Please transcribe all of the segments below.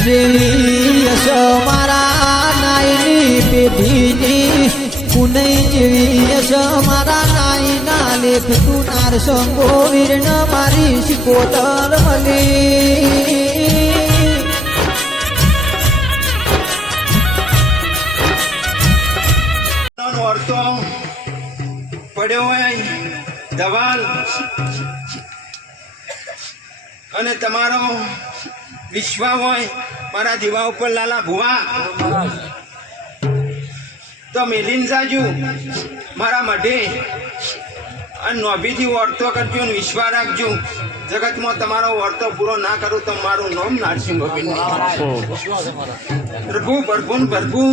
જેવી યશ મારા નાયની પેઢીની કુનઈ જેવી યશ મારા નાયના લેખ તું નાર સંગો વીરણ મારી શિકોતર મળી પડ્યો હોય દવાલ અને તમારો વિશ્વા હોય મારા જીવા ઉપર લાલા ભુવા તો મેલીન જાજુ મારા મઢે અને નોભીથી વર્તો કરજો અને વિશ્વા રાખજો. જગતમાં તમારો વર્તો પૂરો ના કરું તો મારું નામ નારસિંહ ગોવિંદ. પ્રભુ પ્રભુ પ્રભુ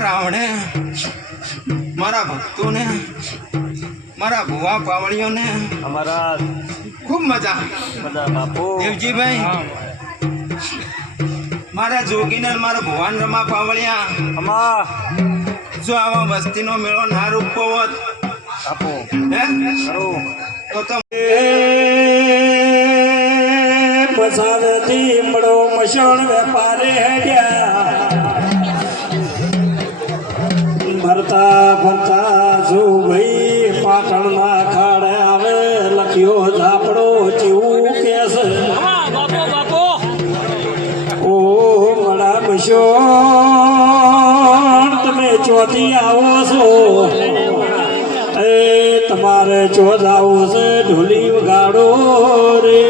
રાવણે મારા ભક્તોને મારા ભુવા પાવળીઓને અમારા ખૂબ મજા બાપુ દેવજીભાઈ મારા જોગીને મારા ભુવાન રમા પાવળિયા જો આવા વસ્તીનો મેળો ના રૂપો હોત તો પસારથી મળો મસણ વેપારે હેડ્યા ભરતા ભરતા જો ભાઈ પાટણના ખાડે આવે લખ્યો ઝાપડો જેવું કેસ ઓ મડા મશો તમે ચોથી આવો છો એ તમારે ચોથ આવો છે ઢોલી વગાડો રે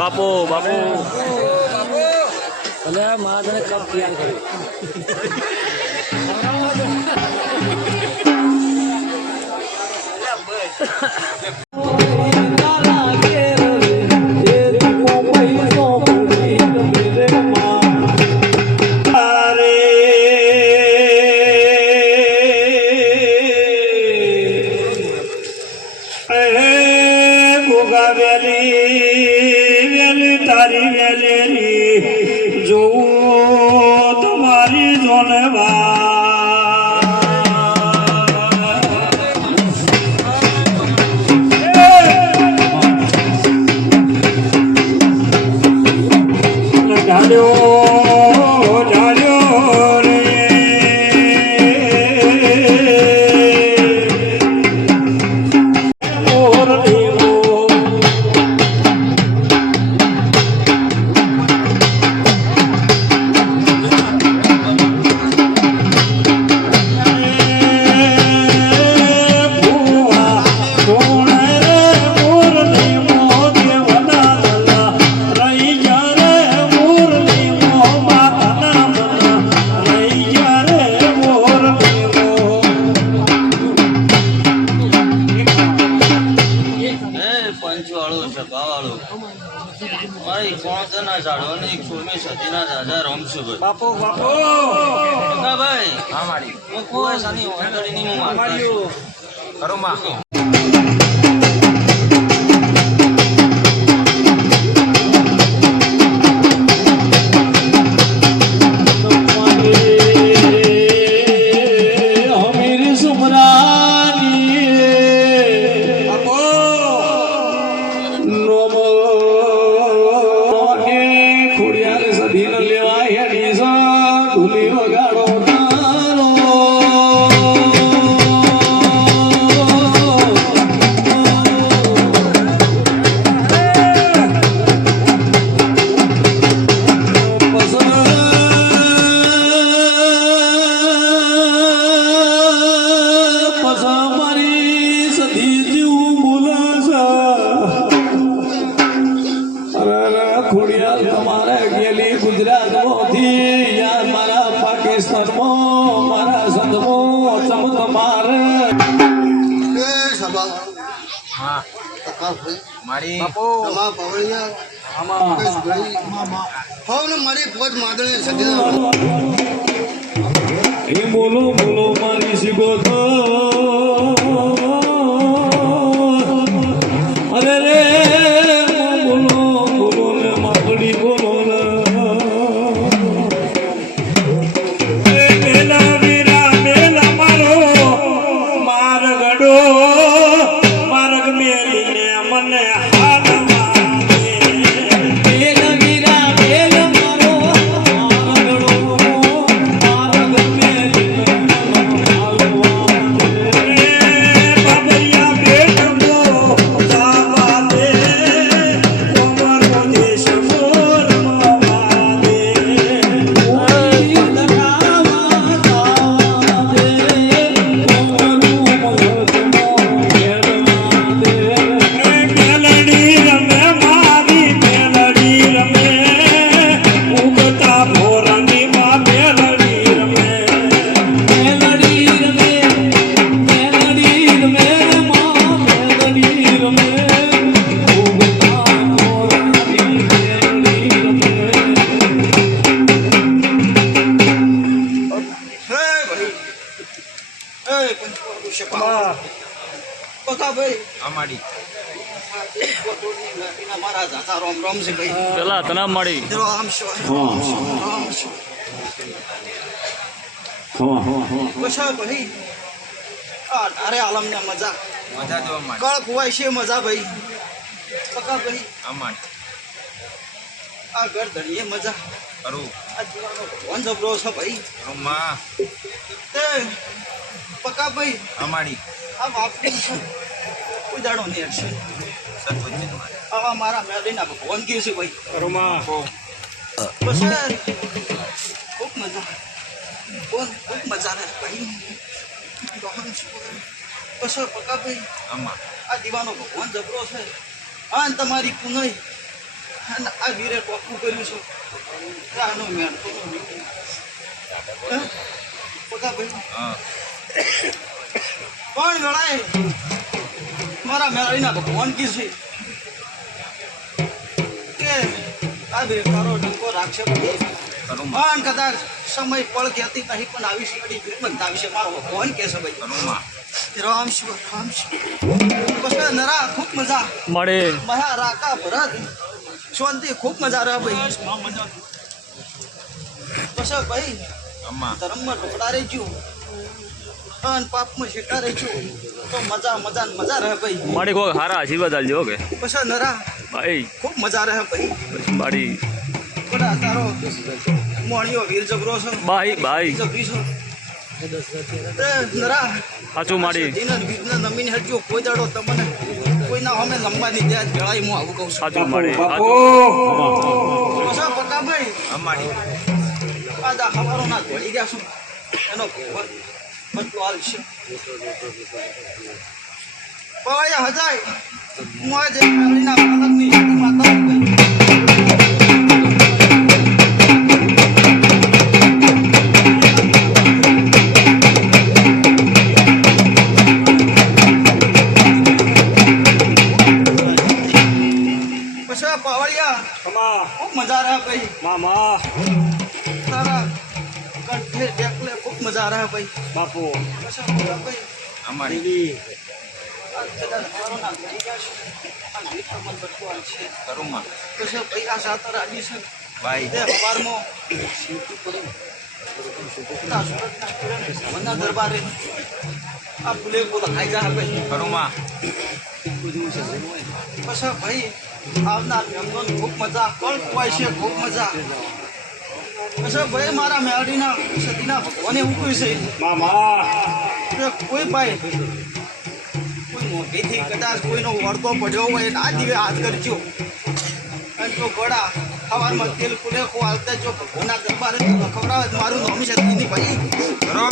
બાપુ બાપુ અને મારા કપ તૈયાર કર્યું તારી વેલેરી જોઉં તમારી જોનવા બાપુ બાપુ ભાઈ હા મારી કોઈ સાની ઓંદડી ની માર્યું કરો માં વગાડો હા મારી એ બોલો બોલો મારી સિગોતર અરે રે બોલો બોલો ને માગડી બોલો ને મેલા વીરા મેલા મારો મારગડો માર્ગ મેલીને મને હાલ અમારી પેલા તને મળી અરે આલમ ને મજા મજા જોવા માંડી કળ કુવાય છે મજા ભાઈ પકા ભાઈ અમારી આ ઘર ધણીએ મજા કરું આ જીવાનો ભગવાન જબરો છે ભાઈ રૂમમાં તે પકા ભાઈ અમારી આ વાપરી છે કોઈ દાડો નહીં હશે સતવચન આવા મારા મેલીના ભગવાન કે છે ભાઈ કરુમા બસ ખૂબ મજા ખૂબ મજા રહે ભાઈ બસ પકા ભાઈ અમાર આ દીવાનો ભગવાન જબરો છે અને તમારી પુનઈ અને આ વીરે ટોપું કર્યું છે આનો મેળ પકા ભાઈ હા પણ વેળાએ મારા મેળવીના ભગવાન કી છે કે આ બે તારો ડંકો રાખશે કરુમા પણ કદાચ સમય પળ કહેતી નહીં પણ આવી શીખડી બંધાવી છે મારો ભગવાન કે છે ભાઈ કરુમા રામ શિવ બસ નરા ખૂબ મજા મળે મહા રાકા ભરત શાંતિ ખૂબ મજા રહે ભાઈ બસ ભાઈ અમાર ધર્મમાં ઢોકળા રહી ગયું અને પાપમાં શીખા રહી ગયું તો મજા મજા ને મજા રહે ભાઈ મારી કોઈ હારા આશીર્વાદ આલજો કે બસ નરા ભાઈ ખૂબ મજા રહે ભાઈ મારી બધા તારો મોણીઓ વીર જબરો છે બાઈ બાઈ જબરી છે તે નરા સાચું મારી જીનન વિઘ્ન નમીને હટજો કોઈ દાડો તમને કોઈના અમે લંબાની ત્યાં જળાઈ હું આવું કહું છું સાચું મારી બસ પકા ભાઈ અમારી આદા હવારો ના ધોઈ ગયા છું એનો ભગવાન બદલો હાલ છે પવાયા હજાય હું આજે મેળવીના બાળકની માતા પછી પાવળિયા ખૂબ મજા રહ્યા ભાઈ મામા તારા કંઠે ટેકલે ખૂબ મજા રહ્યા ભાઈ બાપુ પછી ભાઈ અમારી કરુમા પછી ભાઈ આ સાતર આજી છે બાઈ તે અખબારમાં મના દરબારે આ ફૂલે બોલ ખાઈ જા ભાઈ કરુમા પછી ભાઈ આવનાર મહેમાન ખૂબ મજા કળ કુવાય છે ખૂબ મજા પછી ભાઈ મારા મેળીના સતીના ભગવાને એવું કહ્યું છે મામા કે કોઈ ભાઈ કોઈ મોઢેથી કદાચ કોઈનો વળતો પડ્યો હોય આ દિવે હાથ કરજો અને જો ગળા સવારમાં તેલ ખુલે હાલતા જો ભગવાનના દરબારે ખવડાવે મારું નામ છે ભાઈ કરો